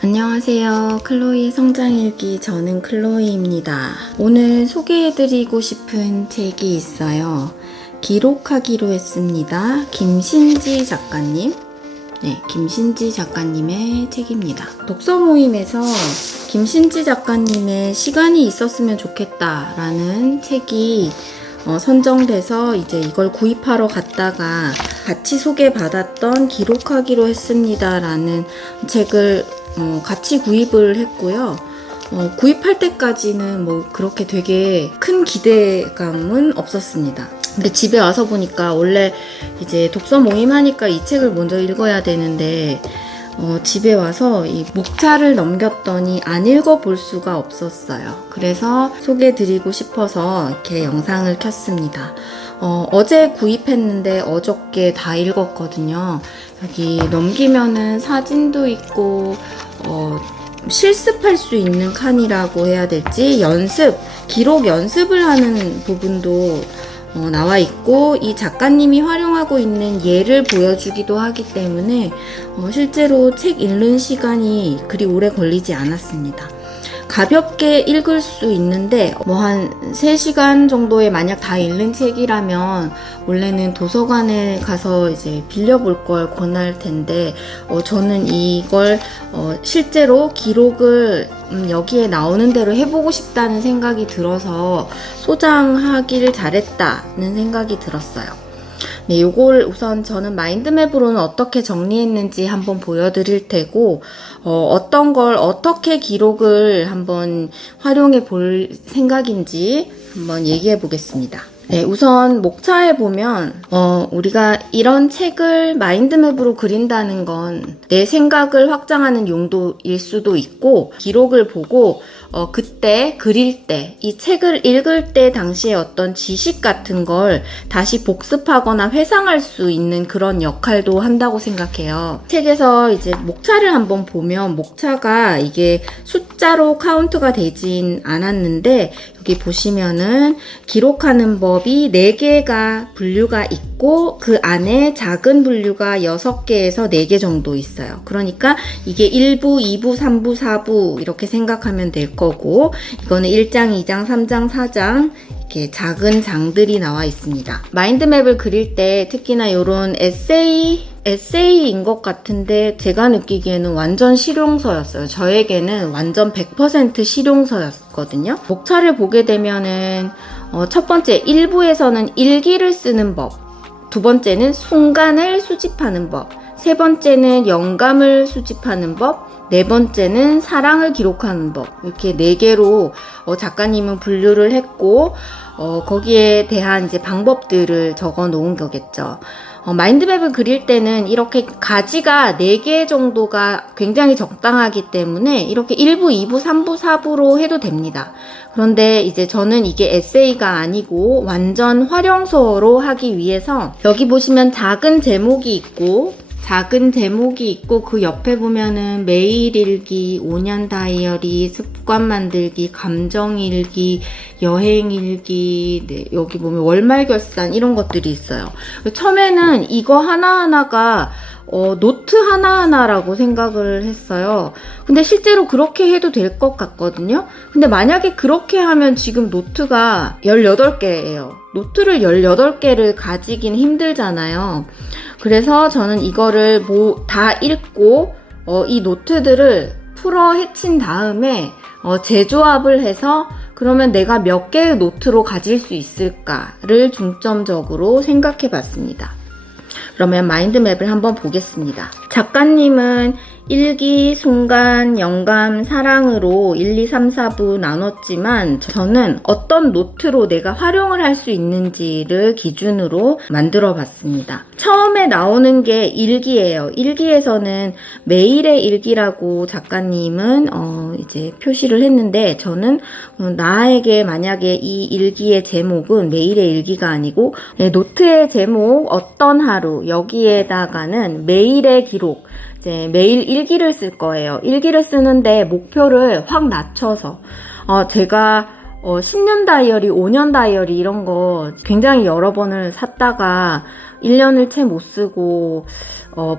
안녕하세요. 클로이의 성장일기, 저는 클로이입니다. 오늘 소개해드리고 싶은 책이 있어요. 기록하기로 했습니다. 김신지 작가님. 김신지 작가님의 책입니다. 독서 모임에서 김신지 작가님의 시간이 있었으면 좋겠다라는 책이 선정돼서 이제 이걸 구입하러 갔다가 같이 소개받았던 기록하기로 했습니다 라는 책을 같이 구입을 했고요. 구입할 때까지는 뭐 그렇게 되게 큰 기대감은 없었습니다. 근데 집에 와서 보니까 원래 이제 독서 모임 하니까 이 책을 먼저 읽어야 되는데 집에 와서 이 목차를 넘겼더니 안 읽어볼 수가 없었어요. 그래서 소개해드리고 싶어서 이렇게 영상을 켰습니다. 어제 구입했는데 어저께 다 읽었거든요. 여기 넘기면은 사진도 있고 실습할 수 있는 칸이라고 해야 될지 기록 연습을 하는 부분도 나와 있고, 이 작가님이 활용하고 있는 예를 보여주기도 하기 때문에 실제로 책 읽는 시간이 그리 오래 걸리지 않았습니다. 가볍게 읽을 수 있는데 한 3시간 정도에 만약 다 읽는 책이라면 원래는 도서관에 가서 이제 빌려볼 걸 권할 텐데 저는 이걸 실제로 기록을 여기에 나오는 대로 해보고 싶다는 생각이 들어서 소장하기를 잘했다는 생각이 들었어요. 네, 요걸 우선 저는 마인드맵으로는 어떻게 정리했는지 한번 보여드릴 테고, 어떤 걸 어떻게 기록을 한번 활용해 볼 생각인지 한번 얘기해 보겠습니다. 네, 우선 목차에 보면 우리가 이런 책을 마인드맵으로 그린다는 건 내 생각을 확장하는 용도일 수도 있고, 기록을 보고 그때 그릴 때, 이 책을 읽을 때 당시에 어떤 지식 같은 걸 다시 복습하거나 회상할 수 있는 그런 역할도 한다고 생각해요. 책에서 이제 목차를 한번 보면 목차가 이게 숫자로 카운트가 되진 않았는데, 여기 보시면은 기록하는 법이 4개가 분류가 있고 그 안에 작은 분류가 6개에서 4개 정도 있어요. 그러니까 이게 1부, 2부, 3부, 4부 이렇게 생각하면 될 거고, 이거는 1장, 2장, 3장, 4장 이렇게 작은 장들이 나와 있습니다. 마인드맵을 그릴 때 특히나 이런 에세이인 것 같은데 제가 느끼기에는 완전 실용서였어요. 저에게는 완전 100% 실용서였거든요. 목차를 보게 되면은 첫 번째 1부에서는 일기를 쓰는 법, 두 번째는 순간을 수집하는 법, 세 번째는 영감을 수집하는 법, 네 번째는 사랑을 기록하는 법, 이렇게 4개로 작가님은 분류를 했고 거기에 대한 이제 방법들을 적어 놓은 거겠죠. 마인드맵을 그릴 때는 이렇게 가지가 4개 정도가 굉장히 적당하기 때문에 이렇게 1부, 2부, 3부, 4부로 해도 됩니다. 그런데 이제 저는 이게 에세이가 아니고 완전 활용서로 하기 위해서 여기 보시면 작은 제목이 있고 그 옆에 보면은 매일 일기, 5년 다이어리, 습관 만들기, 감정 일기, 여행 일기, 네, 여기 보면 월말 결산 이런 것들이 있어요. 처음에는 이거 하나하나가 노트 하나하나라고 생각을 했어요. 근데 실제로 그렇게 해도 될 것 같거든요. 근데 만약에 그렇게 하면 지금 노트가 18개예요. 노트를 18개를 가지긴 힘들잖아요. 그래서 저는 이거를 다 읽고 이 노트들을 풀어 헤친 다음에 재조합을 해서 그러면 내가 몇 개의 노트로 가질 수 있을까를 중점적으로 생각해 봤습니다. 그러면 마인드맵을 한번 보겠습니다. 작가님은 일기, 순간, 영감, 사랑으로 1, 2, 3, 4부 나눴지만 저는 어떤 노트로 내가 활용을 할 수 있는지를 기준으로 만들어 봤습니다. 처음에 나오는 게 일기예요. 일기에서는 매일의 일기라고 작가님은 이제 표시를 했는데, 저는 나에게 만약에 이 일기의 제목은 매일의 일기가 아니고 노트의 제목 어떤 하루, 여기에다가는 매일의 기록, 이제 매일 일기를 쓸 거예요. 일기를 쓰는데 목표를 확 낮춰서 제가 10년 다이어리, 5년 다이어리 이런 거 굉장히 여러 번을 샀다가 1년을 채 못 쓰고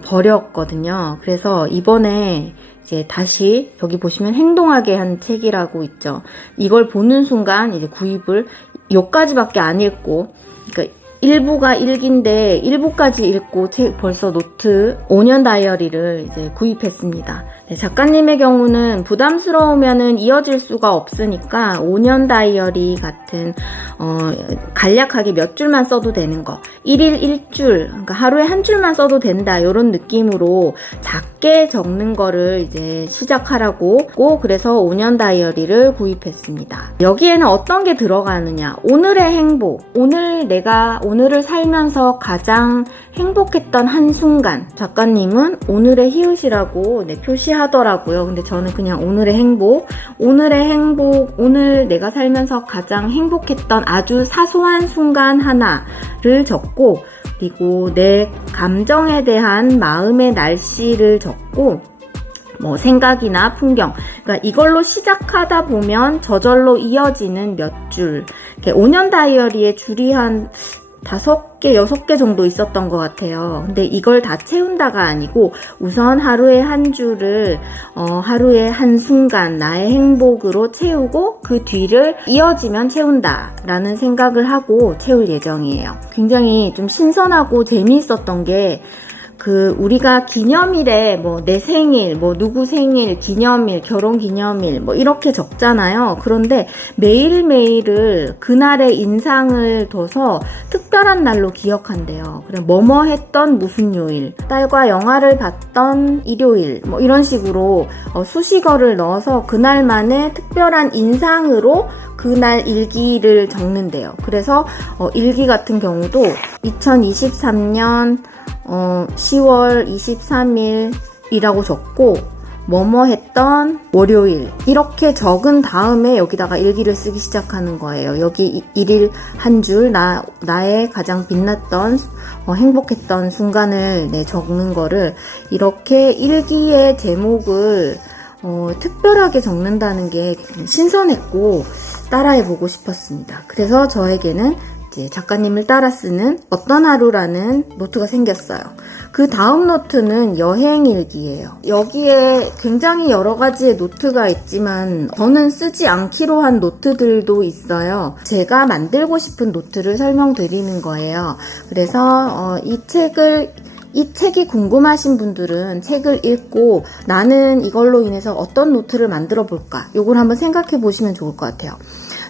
버렸거든요. 그래서 이번에 이제 다시 여기 보시면 행동하게 한 책이라고 있죠. 이걸 보는 순간 이제 구입을 요까지밖에 안 읽고, 그러니까 1부가 일기인데 1부까지 읽고 벌써 노트 5년 다이어리를 이제 구입했습니다. 네, 작가님의 경우는 부담스러우면은 이어질 수가 없으니까 5년 다이어리 같은 간략하게 몇 줄만 써도 되는 거, 1일 1줄, 그러니까 하루에 한 줄만 써도 된다, 이런 느낌으로 작게 적는 거를 이제 시작하라고, 그래서 5년 다이어리를 구입했습니다. 여기에는 어떤 게 들어가느냐, 오늘의 행복, 오늘을 살면서 가장 행복했던 한순간, 작가님은 오늘의 히읗이라고 표시하더라고요. 근데 저는 그냥 오늘의 행복, 오늘 내가 살면서 가장 행복했던 아주 사소한 순간 하나를 적고, 그리고 내 감정에 대한 마음의 날씨를 적고, 뭐 생각이나 풍경, 그러니까 이걸로 시작하다 보면 저절로 이어지는 몇 줄, 5년 다이어리의 줄이 한 5개, 6개 정도 있었던 것 같아요. 근데 이걸 다 채운다가 아니고 우선 하루에 한 줄을 하루에 한 순간 나의 행복으로 채우고 그 뒤를 이어지면 채운다 라는 생각을 하고 채울 예정이에요. 굉장히 좀 신선하고 재미있었던 게, 우리가 기념일에 내 생일, 누구 생일, 기념일, 결혼 기념일, 이렇게 적잖아요. 그런데 매일매일을 그날의 인상을 둬서 특별한 날로 기억한대요. 그래, 뭐뭐 했던 무슨 요일, 딸과 영화를 봤던 일요일, 이런 식으로 수식어를 넣어서 그날만의 특별한 인상으로 그날 일기를 적는데요. 그래서 일기 같은 경우도 2023년 10월 23일이라고 적고, 뭐뭐 했던 월요일, 이렇게 적은 다음에 여기다가 일기를 쓰기 시작하는 거예요. 여기 1일 한 줄, 나의 가장 빛났던 행복했던 순간을 적는 거를, 이렇게 일기의 제목을 특별하게 적는다는 게 신선했고 따라해보고 싶었습니다. 그래서 저에게는 이제 작가님을 따라 쓰는 어떤 하루라는 노트가 생겼어요. 그 다음 노트는 여행일기예요. 여기에 굉장히 여러 가지의 노트가 있지만 저는 쓰지 않기로 한 노트들도 있어요. 제가 만들고 싶은 노트를 설명드리는 거예요. 그래서 이 책이 궁금하신 분들은 책을 읽고 나는 이걸로 인해서 어떤 노트를 만들어 볼까, 요걸 한번 생각해 보시면 좋을 것 같아요.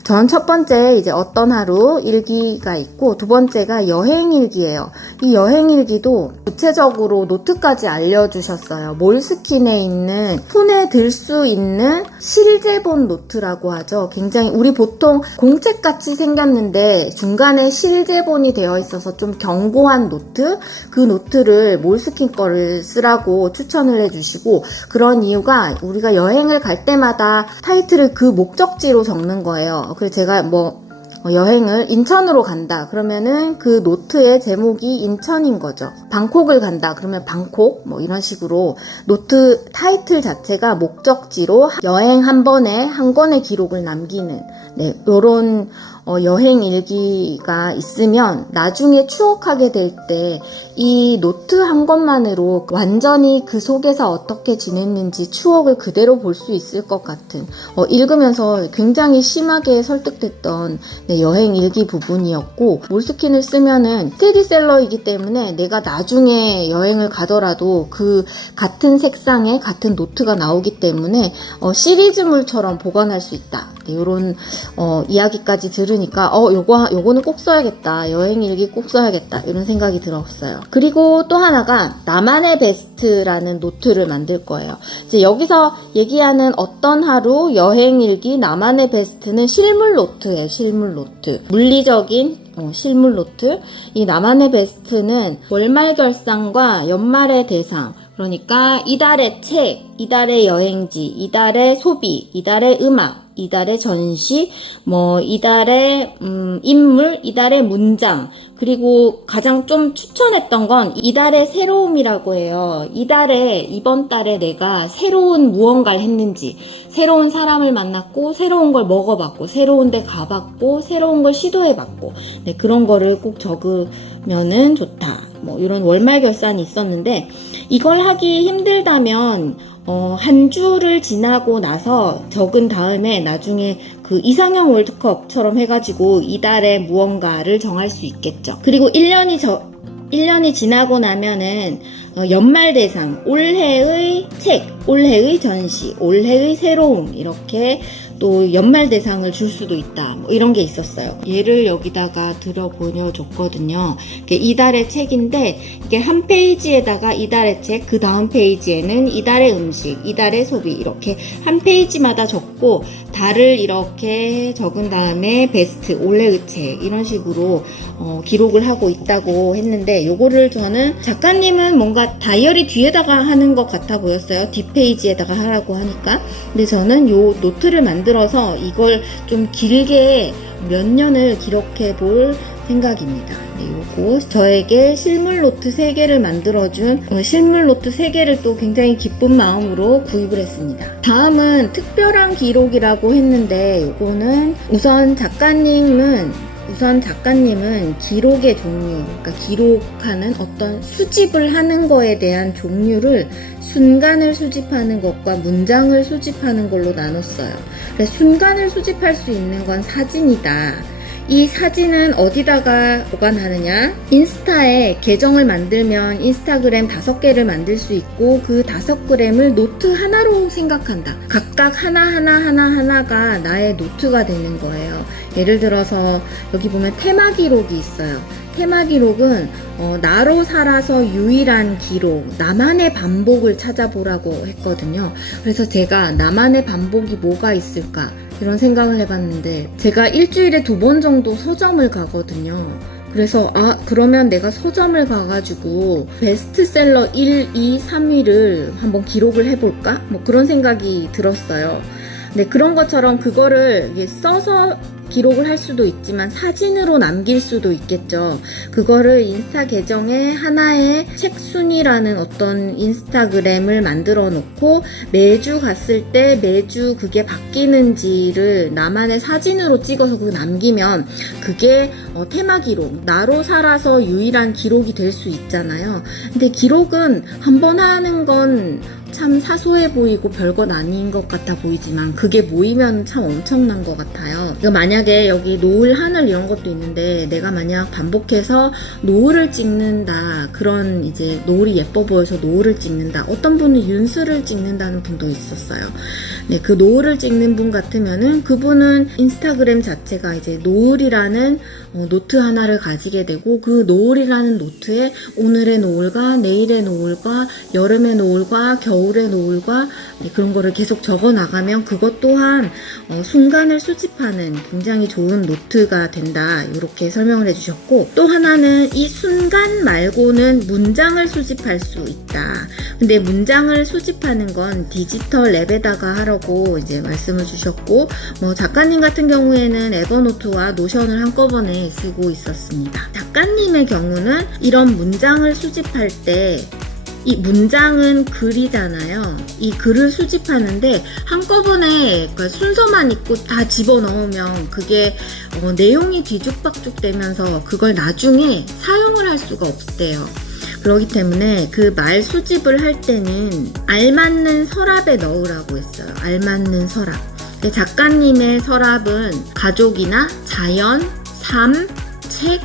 전 첫 번째 이제 어떤 하루 일기가 있고, 두 번째가 여행일기예요. 이 여행일기도 구체적으로 노트까지 알려주셨어요. 몰스킨에 있는 손에 들 수 있는 실제본 노트라고 하죠. 굉장히 우리 보통 공책같이 생겼는데 중간에 실제본이 되어 있어서 좀 견고한 노트, 그 노트를 몰스킨 거를 쓰라고 추천을 해주시고, 그런 이유가 우리가 여행을 갈 때마다 타이틀을 그 목적지로 적는 거예요. 그래서 제가 여행을 인천으로 간다 그러면은 그 노트의 제목이 인천인 거죠. 방콕을 간다 그러면 방콕, 이런 식으로 노트 타이틀 자체가 목적지로 여행 한 권의 기록을 남기는, 요런 여행 일기가 있으면 나중에 추억하게 될 때 이 노트 한 권만으로 완전히 그 속에서 어떻게 지냈는지 추억을 그대로 볼 수 있을 것 같은, 읽으면서 굉장히 심하게 설득됐던 여행 일기 부분이었고, 몰스킨을 쓰면은 스테디셀러이기 때문에 내가 나중에 여행을 가더라도 그 같은 색상의 같은 노트가 나오기 때문에 시리즈물처럼 보관할 수 있다. 이런 이야기까지 들으니까 요거는 꼭 써야겠다, 여행일기 꼭 써야겠다, 이런 생각이 들었어요. 그리고 또 하나가 나만의 베스트라는 노트를 만들 거예요. 이제 여기서 얘기하는 어떤 하루 여행일기 나만의 베스트는 실물 노트예요. 실물 노트, 물리적인 실물 노트. 이 나만의 베스트는 월말 결산과 연말의 대상, 그러니까 이달의 책, 이달의 여행지, 이달의 소비, 이달의 음악, 이달의 전시, 이달의 인물, 이달의 문장, 그리고 가장 좀 추천했던 건 이달의 새로움이라고 해요. 이번 달에 내가 새로운 무언가를 했는지, 새로운 사람을 만났고, 새로운 걸 먹어봤고, 새로운 데 가봤고, 새로운 걸 시도해봤고, 그런 거를 꼭 적으면은 좋다. 이런 월말 결산이 있었는데, 이걸 하기 힘들다면 한 주를 지나고 나서 적은 다음에 나중에 그 이상형 월드컵처럼 해가지고 이달에 무언가를 정할 수 있겠죠. 그리고 1년이 지나고 나면은 연말 대상, 올해의 책, 올해의 전시, 올해의 새로움 이렇게 또 연말 대상을 줄 수도 있다. 뭐 이런 게 있었어요. 얘를 여기다가 들어 보여줬거든요. 이달의 책인데 이게 한 페이지에다가 이달의 책, 그 다음 페이지에는 이달의 음식, 이달의 소비 이렇게 한 페이지마다 적고 달을 이렇게 적은 다음에 베스트, 올해의 책 이런 식으로 기록을 하고 있다고 했는데 요거를 저는 작가님은 뭔가 다이어리 뒤에다가 하는 것 같아 보였어요. 뒷페이지에다가 하라고 하니까. 근데 저는 요 노트를 만들어서 이걸 좀 길게 몇 년을 기록해 볼 생각입니다. 네, 요거 저에게 실물 노트 3개를 만들어준 실물 노트 3개를 또 굉장히 기쁜 마음으로 구입을 했습니다. 다음은 특별한 기록이라고 했는데 요거는 우선 작가님은 기록의 종류, 그러니까 기록하는 어떤 수집을 하는 거에 대한 종류를 순간을 수집하는 것과 문장을 수집하는 걸로 나눴어요. 그래서 순간을 수집할 수 있는 건 사진이다. 이 사진은 어디다가 보관하느냐? 인스타에 계정을 만들면 인스타그램 5개를 만들 수 있고 그 5g을 노트 하나로 생각한다. 각각 하나가 나의 노트가 되는 거예요. 예를 들어서 여기 보면 테마 기록이 있어요. 테마 기록은 나로 살아서 유일한 기록, 나만의 반복을 찾아보라고 했거든요. 그래서 제가 나만의 반복이 뭐가 있을까? 이런 생각을 해봤는데 제가 일주일에 2번 정도 서점을 가거든요. 그래서 그러면 내가 서점을 가가지고 베스트셀러 1, 2, 3위를 한번 기록을 해볼까? 뭐 그런 생각이 들었어요. 네, 그런 것처럼 그거를 써서 기록을 할 수도 있지만 사진으로 남길 수도 있겠죠. 그거를 인스타 계정에 하나의 책 순위라는 어떤 인스타그램을 만들어 놓고 매주 갔을 때 매주 그게 바뀌는지를 나만의 사진으로 찍어서 그거 남기면 그게 테마 기록, 나로 살아서 유일한 기록이 될 수 있잖아요. 근데 기록은 한 번 하는 건 참 사소해 보이고 별것 아닌 것 같아 보이지만 그게 모이면 참 엄청난 것 같아요. 그러니까 만약에 여기 노을, 하늘 이런 것도 있는데 내가 만약 반복해서 노을을 찍는다, 그런 이제 노을이 예뻐 보여서 노을을 찍는다, 어떤 분은 윤수를 찍는다는 분도 있었어요. 네, 그 노을을 찍는 분 같으면은 그분은 인스타그램 자체가 이제 노을이라는 노트 하나를 가지게 되고 그 노을이라는 노트에 오늘의 노을과 내일의 노을과 여름의 노을과 겨울의 노을과 그런 거를 계속 적어 나가면 그것 또한 순간을 수집하는 굉장히 좋은 노트가 된다, 이렇게 설명을 해주셨고, 또 하나는 이 순간 말고는 문장을 수집할 수 있다. 근데 문장을 수집하는 건 디지털 앱에다가 하라고 이제 말씀을 주셨고, 뭐 작가님 같은 경우에는 에버노트와 노션을 한꺼번에 쓰고 있었습니다. 작가님의 경우는 이런 문장을 수집할 때 이 문장은 글이잖아요. 이 글을 수집하는데 한꺼번에 그러니까 순서만 있고 다 집어넣으면 그게 내용이 뒤죽박죽 되면서 그걸 나중에 사용을 할 수가 없대요. 그렇기 때문에 그 말 수집을 할 때는 알맞는 서랍에 넣으라고 했어요. 알맞는 서랍. 작가님의 서랍은 가족이나 자연, 삶, 책,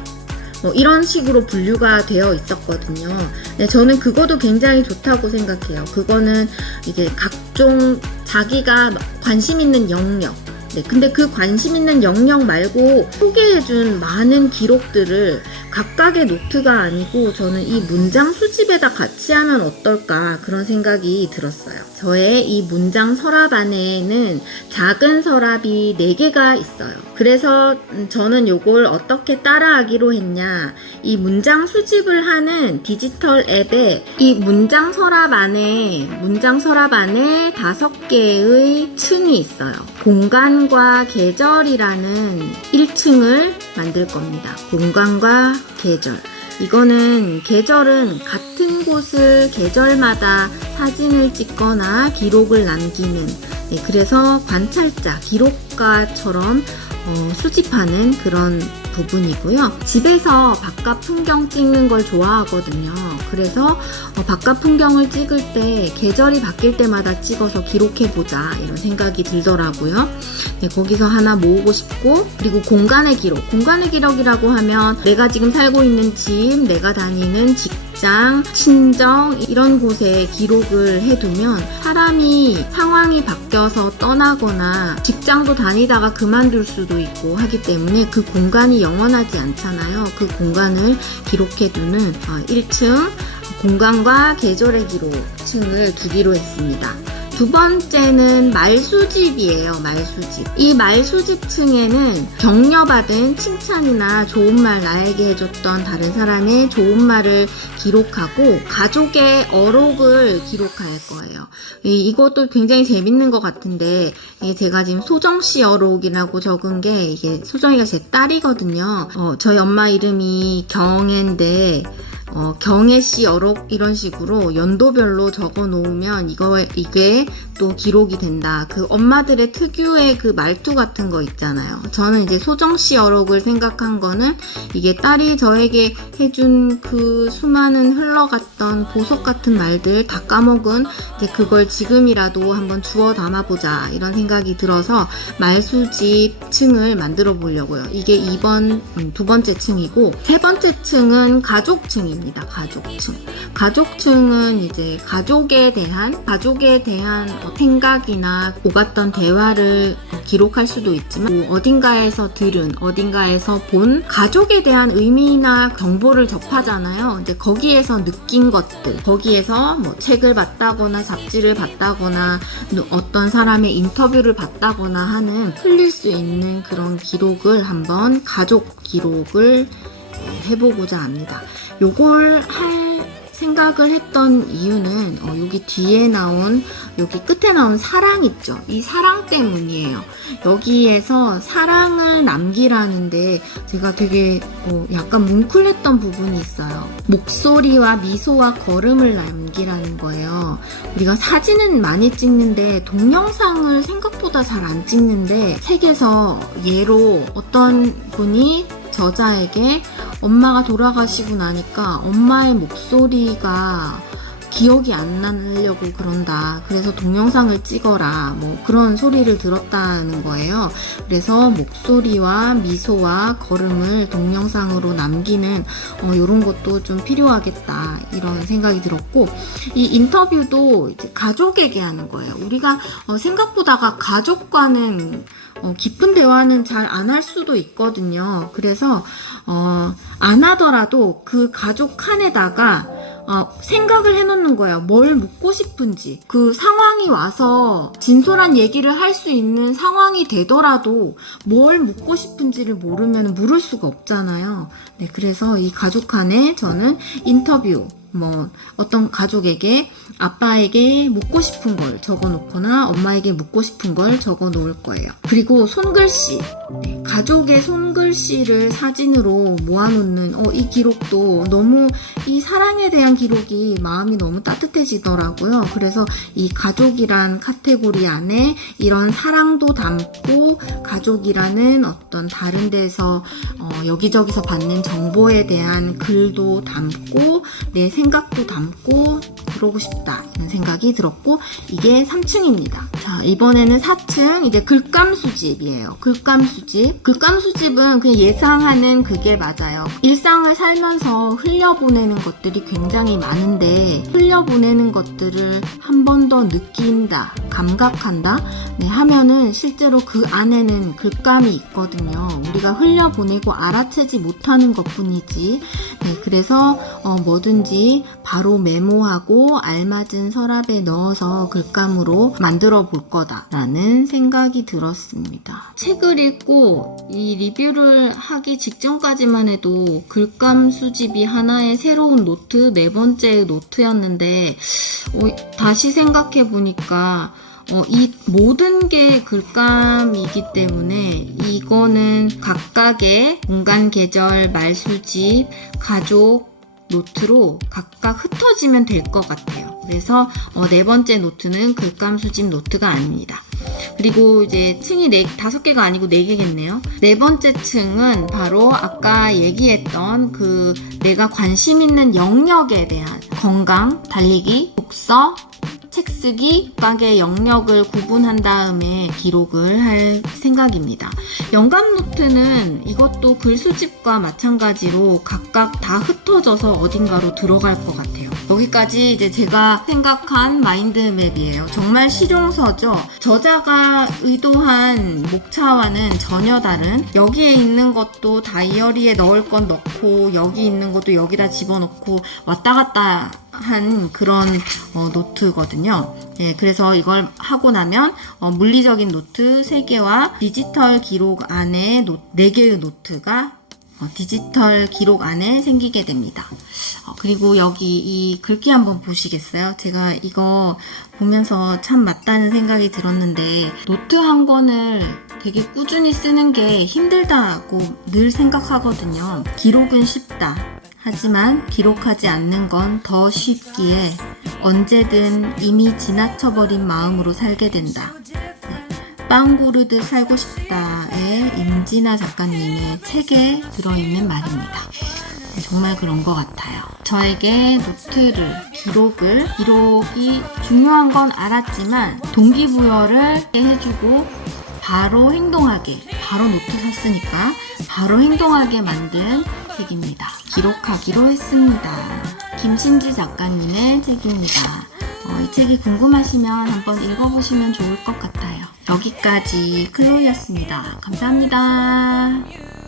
이런 식으로 분류가 되어 있었거든요. 네, 저는 그것도 굉장히 좋다고 생각해요. 그거는 이제 각종 자기가 관심 있는 영역, 네, 근데 그 관심 있는 영역 말고 소개해준 많은 기록들을 각각의 노트가 아니고 저는 이 문장 수집에다 같이 하면 어떨까, 그런 생각이 들었어요. 저의 이 문장 서랍 안에는 작은 서랍이 4개가 있어요. 그래서 저는 요걸 어떻게 따라하기로 했냐, 이 문장 수집을 하는 디지털 앱에 이 문장 서랍 안에 5개의 층이 있어요. 공간과 계절이라는 1층을 만들 겁니다. 공간과 계절. 이거는 계절은 같은 곳을 계절마다 사진을 찍거나 기록을 남기는, 그래서 관찰자, 기록가처럼 수집하는 그런 부분이고요. 집에서 바깥 풍경 찍는 걸 좋아하거든요. 그래서 바깥 풍경을 찍을 때 계절이 바뀔 때마다 찍어서 기록해보자 이런 생각이 들더라고요. 네, 거기서 하나 모으고 싶고, 그리고 공간의 기록. 공간의 기록이라고 하면 내가 지금 살고 있는 집, 내가 다니는 직장, 친정 이런 곳에 기록을 해두면 사람이 상황이 바뀌어서 떠나거나 직장도 다니다가 그만둘 수도 있고 하기 때문에 그 공간이 영원하지 않잖아요. 그 공간을 기록해두는 1층 공간과 계절의 기록 층을 두기로 했습니다. 두 번째는 말수집이에요. 말수집. 이 말수집 층에는 격려받은 칭찬이나 좋은 말, 나에게 해줬던 다른 사람의 좋은 말을 기록하고 가족의 어록을 기록할 거예요. 이것도 굉장히 재밌는 것 같은데, 이게 제가 지금 소정씨 어록이라고 적은 게, 이게 소정이가 제 딸이거든요. 저희 엄마 이름이 경애인데 경애씨 어록 이런 식으로 연도별로 적어 놓으면 이게 또 기록이 된다. 그 엄마들의 특유의 그 말투 같은 거 있잖아요. 저는 이제 소정씨 어록을 생각한 거는 이게 딸이 저에게 해준 그 수많은 흘러갔던 보석 같은 말들 다 까먹은 이제 그걸 지금이라도 한번 주워 담아보자 이런 생각이 들어서 말수집 층을 만들어 보려고요. 이게 두 번째 층이고, 세 번째 층은 가족층입니다. 가족층. 가족층은 이제 가족에 대한 생각이나 오갔던 대화를 기록할 수도 있지만, 어딘가에서 들은, 어딘가에서 본 가족에 대한 의미나 정보를 접하잖아요. 이제 거기에서 느낀 것들, 거기에서 뭐 책을 봤다거나 잡지를 봤다거나 어떤 사람의 인터뷰를 봤다거나 하는 흘릴 수 있는 그런 기록을 한번 가족 기록을 해보고자 합니다. 요걸 할 생각을 했던 이유는 여기 뒤에 나온, 여기 끝에 나온 사랑 있죠? 이 사랑 때문이에요. 여기에서 사랑을 남기라는데 제가 되게 약간 뭉클했던 부분이 있어요. 목소리와 미소와 걸음을 남기라는 거예요. 우리가 사진은 많이 찍는데 동영상을 생각보다 잘 안 찍는데, 책에서 예로 어떤 분이 저자에게 엄마가 돌아가시고 나니까 엄마의 목소리가 기억이 안 나려고 그런다. 그래서 동영상을 찍어라. 뭐 그런 소리를 들었다는 거예요. 그래서 목소리와 미소와 걸음을 동영상으로 남기는 이런 것도 좀 필요하겠다. 이런 생각이 들었고, 이 인터뷰도 이제 가족에게 하는 거예요. 우리가 생각보다가 가족과는 깊은 대화는 잘 안 할 수도 있거든요. 그래서 안 하더라도 그 가족 칸에다가 생각을 해놓는 거예요. 뭘 묻고 싶은지. 그 상황이 와서 진솔한 얘기를 할 수 있는 상황이 되더라도 뭘 묻고 싶은지를 모르면 물을 수가 없잖아요. 네, 그래서 이 가족 칸에 저는 인터뷰, 어떤 가족에게 아빠에게 묻고 싶은 걸 적어 놓거나 엄마에게 묻고 싶은 걸 적어 놓을 거예요. 그리고 손글씨. 네, 가족의 손글씨를 사진으로 모아놓는 이 기록도 너무, 이 사랑에 대한 기록이 마음이 너무 따뜻해지더라고요. 그래서 이 가족이란 카테고리 안에 이런 사랑도 담고, 가족이라는 어떤 다른 데서 여기저기서 받는 정보에 대한 글도 담고, 내 생각도 담고 그러고 싶다 이런 생각이 들었고, 이게 3층입니다. 자, 이번에는 4층 이제 글감 수집이에요. 글감 수집. 글감 수집은 그냥 예상하는 그게 맞아요. 일상을 살면서 흘려보내는 것들이 굉장히 많은데, 흘려보내는 것들을 한 번 더 느낀다, 감각한다 하면은 실제로 그 안에는 글감이 있거든요. 우리가 흘려보내고 알아채지 못하는 것뿐이지. 그래서 뭐든지 바로 메모하고 알맞은 서랍에 넣어서 글감으로 만들어 볼 거다라는 생각이 들었습니다. 책을 읽고 이 리뷰를 하기 직전까지만 해도 글감 수집이 하나의 새로운 노트, 네 번째 노트였는데, 다시 생각해 보니까 이 모든 게 글감이기 때문에 이거는 각각의 공간, 계절, 말수집, 가족 노트로 각각 흩어지면 될 것 같아요. 그래서 네 번째 노트는 글감 수집 노트가 아닙니다. 그리고 이제 층이 5개가 아니고 4개겠네요. 네 번째 층은 바로 아까 얘기했던 그 내가 관심 있는 영역에 대한 건강, 달리기, 독서, 책 쓰기, 각의 영역을 구분한 다음에 기록을 할 생각입니다. 영감 노트는 이것도 글수집과 마찬가지로 각각 다 흩어져서 어딘가로 들어갈 것 같아요. 여기까지 이제 제가 생각한 마인드맵이에요. 정말 실용서죠. 저자가 의도한 목차와는 전혀 다른, 여기에 있는 것도 다이어리에 넣을 건 넣고 여기 있는 것도 여기다 집어넣고 왔다 갔다 한 그런 노트거든요. 예, 그래서 이걸 하고 나면 물리적인 노트 3개와 디지털 기록 안에 4개의 노트가 디지털 기록 안에 생기게 됩니다. 그리고 여기 이 글귀 한번 보시겠어요? 제가 이거 보면서 참 맞다는 생각이 들었는데, 노트 한 권을 되게 꾸준히 쓰는 게 힘들다고 늘 생각하거든요. 기록은 쉽다. 하지만 기록하지 않는 건 더 쉽기에 언제든 이미 지나쳐버린 마음으로 살게 된다. 빵 구르듯 살고 싶다의 임진아 작가님의 책에 들어있는 말입니다. 정말 그런 것 같아요. 저에게 기록이 중요한 건 알았지만 동기부여를 해주고 바로 행동하게, 바로 노트 샀으니까 바로 행동하게 만든 책입니다. 기록하기로 했습니다. 김신지 작가님의 책입니다. 이 책이 궁금하시면 한번 읽어보시면 좋을 것 같아요. 여기까지 클로이였습니다. 감사합니다.